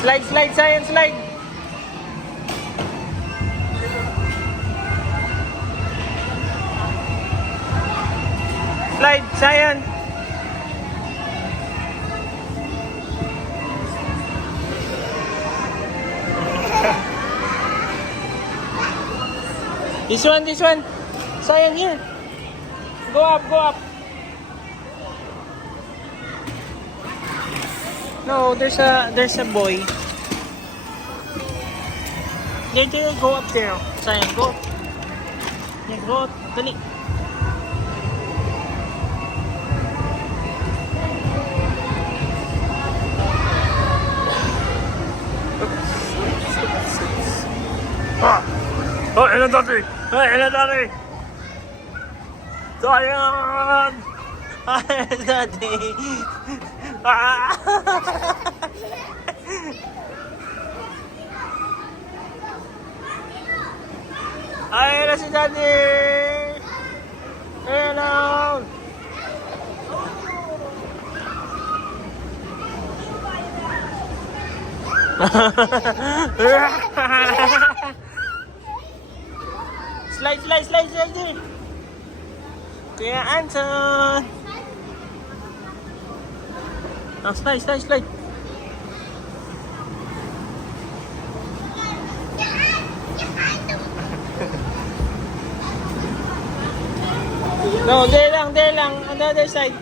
Slide, slide, Science, slide. Slide, Science. This one, this one. Science, here. Go up, go up. No, there's a boy. There, go up there. Science, go up. Yeah, go up. Dali. Oh, ilan dati? Ilan dati? Sayang! Ay, dati! Ay, na si Daddy! Ayan na! Slide, slide, slide, slide! Kuya Anton! Slide, slide, slide! No, there lang, on the other side.